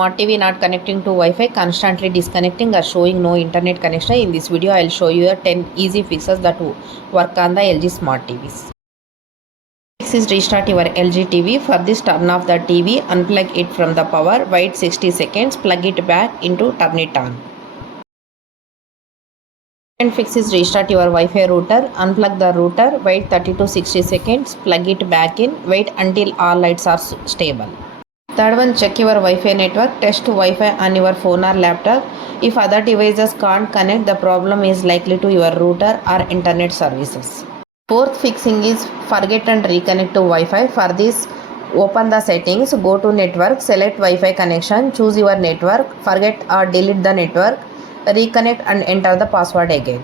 Smart TV not connecting to Wi-Fi, constantly disconnecting or showing no internet connection. In this video, I will show you 10 easy fixes that work on the LG Smart TVs. Fix is restart your LG TV. For this, turn off the TV, unplug it from the power, wait 60 seconds, plug it back into, turn it on. Second fix is restart your Wi-Fi router, unplug the router, wait 30 to 60 seconds, plug it back in, wait until all lights are stable. Third one, check your Wi-Fi network, test Wi-Fi on your phone or laptop. If other devices can't connect, the problem is likely to your router or internet services. Fourth fixing is forget and reconnect to Wi-Fi. For this, open the settings, go to network, select Wi-Fi connection, choose your network, forget or delete the network, reconnect and enter the password again.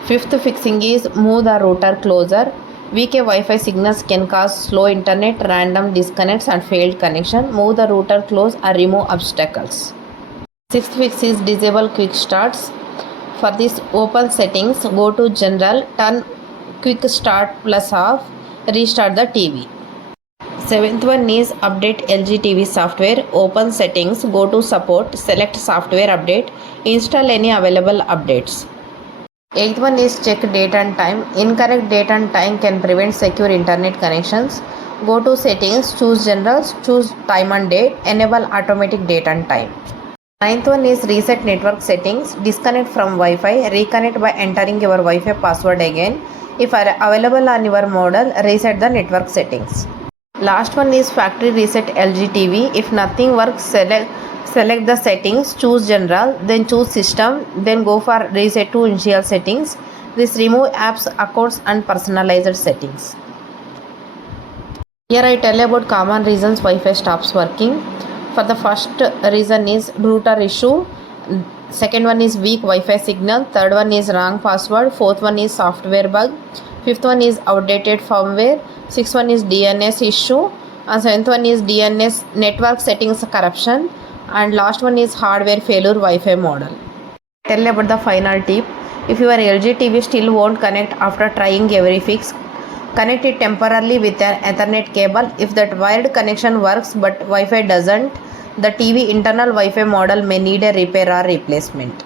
Fifth fixing is move the router closer. Weak Wi-Fi signals can cause slow internet, random disconnects and failed connection. Move the router close or remove obstacles. Sixth fix is disable quick starts. For this, open settings, go to general, turn quick start plus off, restart the TV. Seventh one is update LG TV software. Open settings, go to support, select software update, install any available updates. Eighth one is check date and time. Incorrect date and time can prevent secure internet connections. Go to settings, choose general, choose time and date, enable automatic date and time. Ninth one is reset network settings. Disconnect from Wi-Fi, reconnect by entering your Wi-Fi password again. If available on your model, reset the network settings. Last one is factory reset LG TV. If nothing works, select the settings, choose general, then choose system, then go for reset to initial settings. This remove apps, accounts and personalized settings. Here I tell about common reasons Wi-Fi stops working. For the first reason is router issue. Second one is weak Wi-Fi signal. Third one is wrong password. Fourth one is software bug. Fifth one is outdated firmware. Sixth one is DNS issue. And seventh one is DNS network settings corruption. And last one is hardware failure Wi-Fi model. Tell about the final tip. If your LG TV still won't connect after trying every fix, connect it temporarily with an Ethernet cable. If that wired connection works but Wi-Fi doesn't, the TV internal Wi-Fi model may need a repair or replacement.